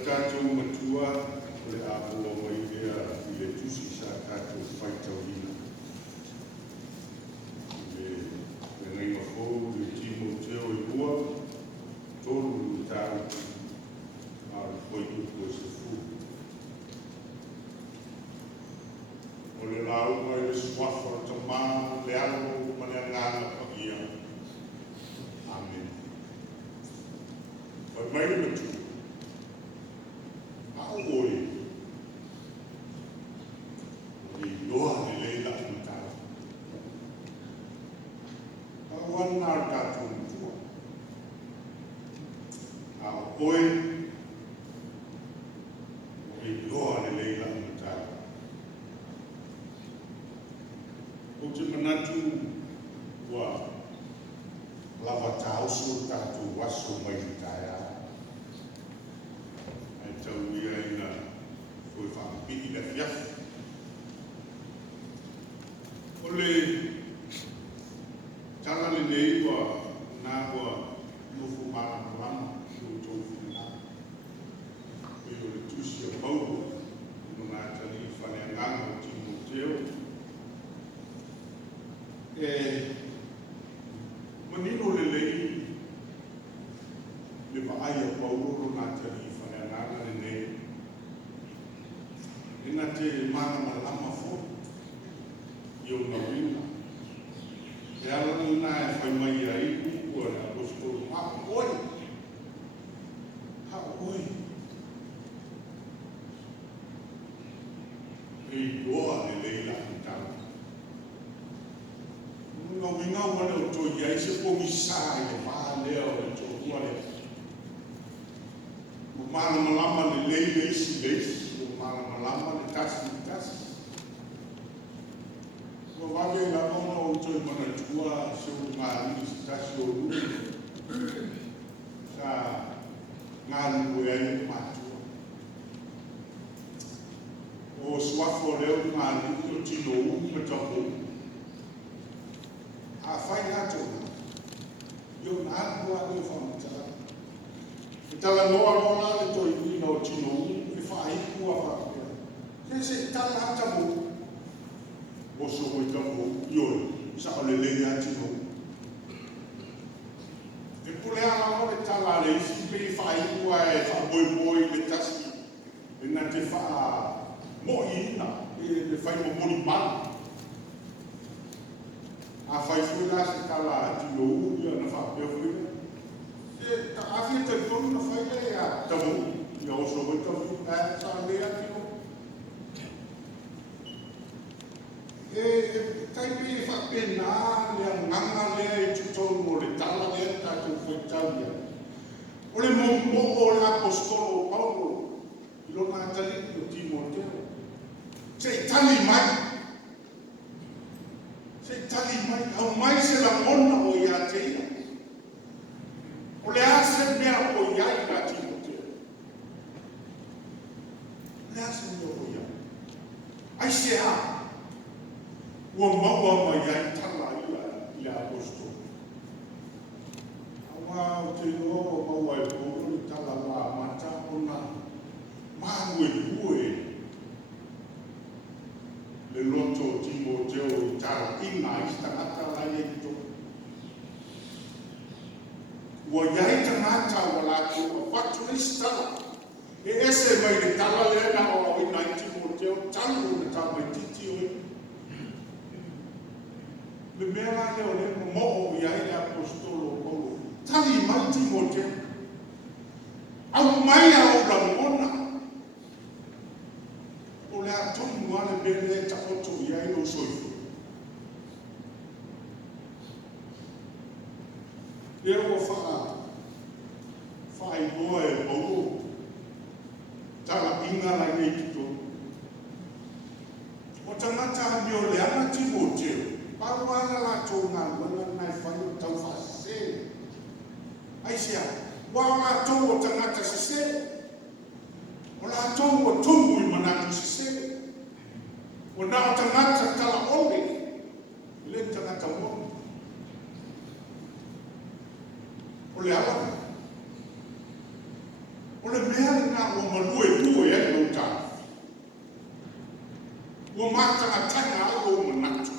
tātou matua o le āpua mai ea I le tusi sa tātou whaitaurina. Le ngai mawhou le timo teo I mua, tolu le tāu a le whaitu ko se fu. O le lau mai le swafa o tamā le alo mane ngāna pakia. Amen. But mai le matua. Oi, loa le leila mutala. Awan na tātou mutua. Oi, loa le leila mutala. O te manatu wa lava tausu tātou waso mai tāia. Tau ia ina koe whakapiti na fiafu. O le tala le nei wa nā wa nofo mara marama ki o tau whina. Koe o le tusi a mauro no ngā tani whaneanganga o timo teo. Manino le lei le paai a mauro no ngā tani ina te mana malama fo I o mawina e ala nina e whai mai a I kukua na apostolo ha oi e doa le leila kitala nga winga wane o to ia se komisa e pa leo e to kuale o mana malama le leila isi leisi malama le tasi. Ko wame la ona o toi mana tua se o ngāri si tasi o rū. Sa ngāri o ea matua. O swafo leo ngāri o tino me tapo. A whai hato. Yo ngāri o ea whamatala. E tala noa noa le toi ina o tino whai kua whakapea. Kei se tala hata mo. O so mo tapo ioi. Sa o le lei ati mo. E pule ala mo le tala le isi pei whai kua e whaboi le tasi. E nga te wha mo ina. E le whai mo moni mana. A whai fuila se tala ati no uia na whakapea fuila. E ta awhi te tonu na whai le a tamu. Ia o so mo tapu sa lea tino. Taipi whapena lea nganga lea I tutou mo le tala lea tātou whaitauia. O le mo o le apostolo Paulo. I lo nā tali o Timoteo. Se tali mai. Au mai se la mona o ia te ina. O le ase mea o ia I la Timoteo. Nasa mea o ia. Ai se a. Ua maua mai ai tala I la apostolo. Awa o te loa o maua e pōro I tala wā mata o nā māu e hue. Le loto Timoteo I tala inga I tangata lai e to. Ua iai tangata wala ko a watu I stala. E ese mai le tala lena o I nai Timoteo talu na tā mai titi o I. Le mea leo le mo o iai le apostolo Paulo. Tali mai Timoteo. Au mai au la mona. O le atomu wale bele ta oto iai o soifu. Leo wha I boa e Paulo. Tala inga la nei kito. O tangata mi o le ana Timoteo. Paruana la tonga wala nai whai o tau whase. Ai sea, wao la tonga o tangata se. O la tonga o tungu I manatu se. O na o tangata tala ole. Le tangata mona. O le ala. O le mea le nga ua malue e lo tāwhi. Ua mātanga tanga au o manatu.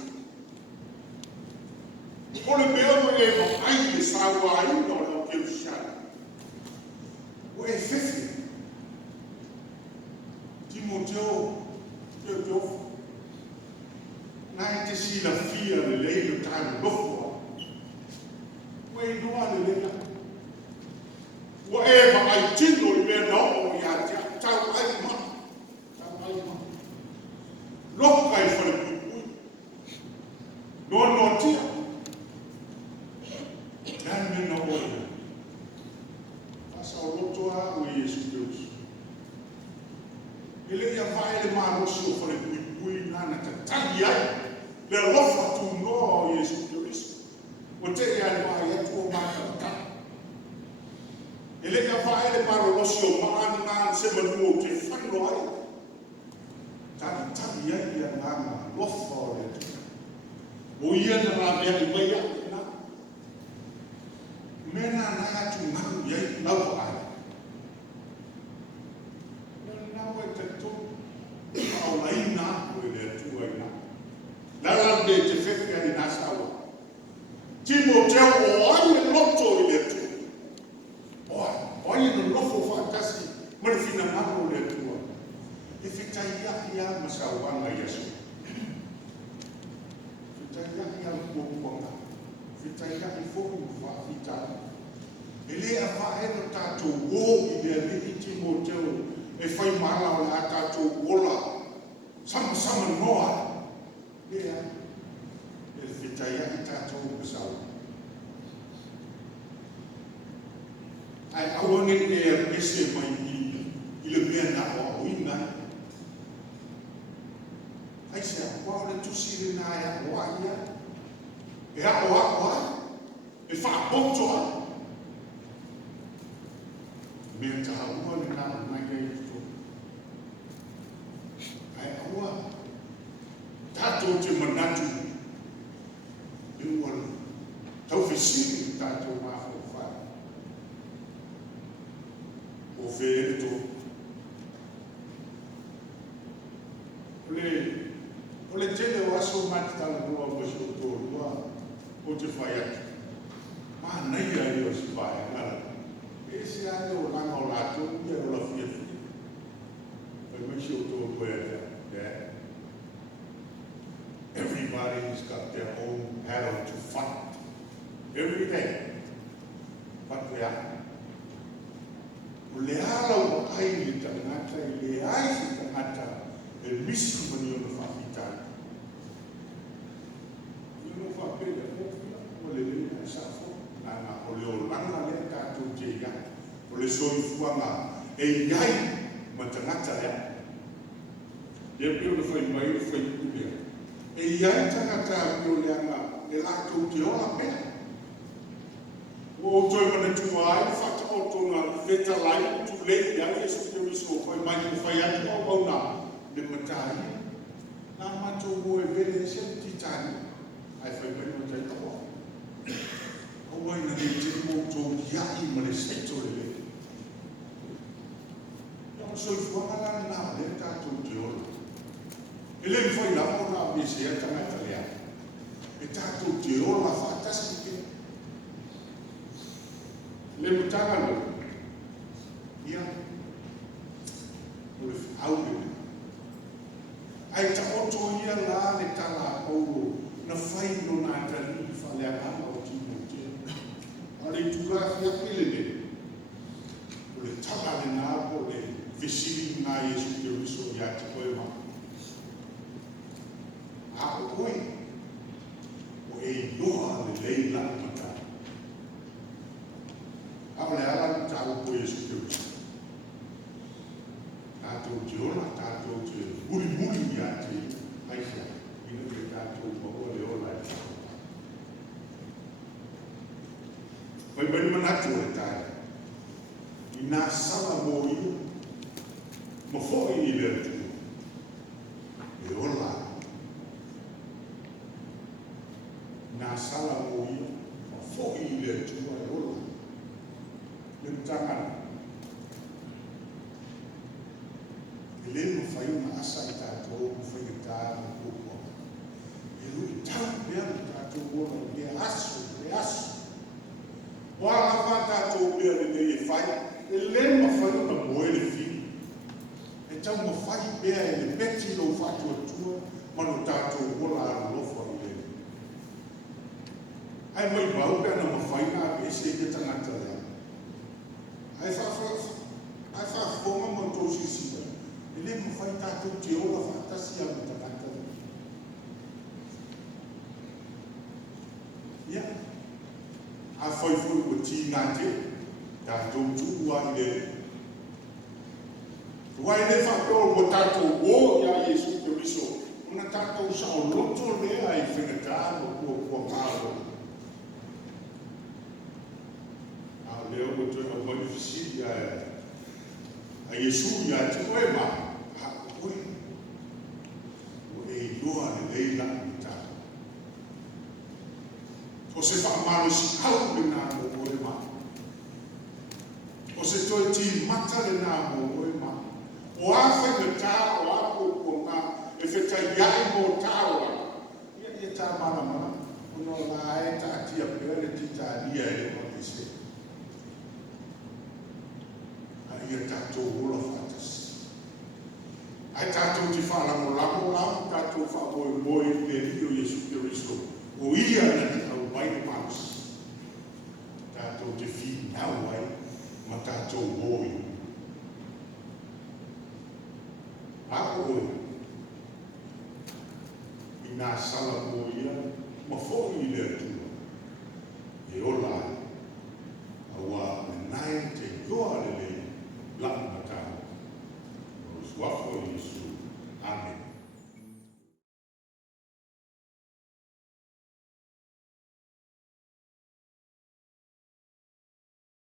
Ole mea ua e ma ai le sawa ai no le keu siana. Ua e fefe. Timoteo, teo. Nai te sila fia le leilo tāna lofua. Ua e noa le leila. Ua e ma ai tino le mea nao i a tia. Tau ai ma. Loka i whare pui. No tia. Nani na oia. Asa o loto a o Yesu Deus. Ele ia vai le marosi o whare pui nana ta tagi ai. Le lofa tu noa o Yesu Deus. O te ea le mai atu o mātata. Ele ia vai le marosi o maani nana se manu o te whanno ai. Tagi ai ia nganga lofa o le tu. O ia na rā mea i mai ai. Mena na tu ngang yai lau ai. Na wa te tu au lai na o le tu ai na. La de te fefe ai na sawa. Timoteo o ai loto i le tu. Ai no lofo fantasi ma fina mano le tu. E fitai ia masawa na Yesu. Fitai ia ko fitai i foku fa fitai. Ele a vai no tātou o i le alihi Timoteo e whai mara o la tātou ola sama noa. Lea, e whitai ai tātou masau. Ai awane e ese mai i le mea na o ina. Ai se a wao le tusiri na e a oa ia. E a oa e wha poto a. Mea taha ua ni nā mai kei tuto. Ai aua, tātou te manatu. Iwa tau whisiri tātou maho whai. O where to. Ole tele o aso mati tala rua o si o tō rua o te whai atu. Mā nei ai o si whai ngara. Ese ane o langa o lato, ia o la fia. Pai mai si o tō koe everybody's got their own battle to fight. Every day. But we are. O le ala o ai ni tangata, i le ai si tangata, e misi mani o na whakitai. I no whapele o le lena safo, nana o le o langa le tātou te ia. O le soifuanga e iai ma tangata ea. Ia pio le whai mai le whai kulia. E iai tangata pio le anga e lātou te ola mea. O toi mana tua ai, whata o tōna wheta lai, tu lei iai e se te wiso whai mai le whai ati o mauna le matai. Nā matou mo e vele se titani. Ai whai mai matai tawa. Awai na le te mo tō iai ma le seito le le. So fuanga na le tātou te ola. E le whai la o nā bese e tangata lea. E tātou te ola whātasi ke. Le mutanga lo. Ia. O le au le. Ai ta oto ia la le tala o na whai no nā tani whale a kama o Timoteo. A le tura fia pile le. O le tala le nā o le visiri ngā Yesu te riso i ati koe ma. A o koe, o e noa le leila mata. A o le ala tāu koe Yesu te riso. Tātou te ola, tātou te muri i ati aisa. Ina te tātou maua le ola e tātou. Pai bani manatu e tāi. I nā sala mō ia. Ma foi i le tu. E ola. Nā sala o ia. Ma foi i le tu e ola. Le mtangana. le mo fai una asa i tātou mo fai i tā mo kōkua. E lui tau pia mo tātou wona le aso. Wala wha tātou pia le e fai, le ma fai una moe le fini. E tau ma fai pia e le beti lo whatua tua, mano tātou wala arolofa i le. Ai mai mau pia na ma fai na e se ke tangata lea. Ai whaafonga mo tō sisida. E le ma fai tātou te ola whaatasi a mo tangata lea. Ia. A whai fui o ti ngā te, tātou tūua i le. Wai le whakao mo tātou wō ia Iesu Keriso, una tātou sa o loto lea i whenatā mo kua kāro. A leo mo tōna manifisi a Iesu ia te koe ma, a koe. O e loa le leila ni tātou. O se whaamano si au le nā mo oe ma. O se toi ti mata le nā mo oe ma. O a whainga tā o a kōkua ngā e whetai iai mō tā o a. Ia tā mana. O no la e tā tia pere ti tā nia e o te se. A ia tātou ola whātasi. Ai tātou ti whālamo lamo tātou whaamoe le rio Iesu Keriso. O ia na te au mai le paus. Tātou te whi nau ai, ma tātou hoi. Ako oi. I nā sala mo ia, ma fōi i lea tu.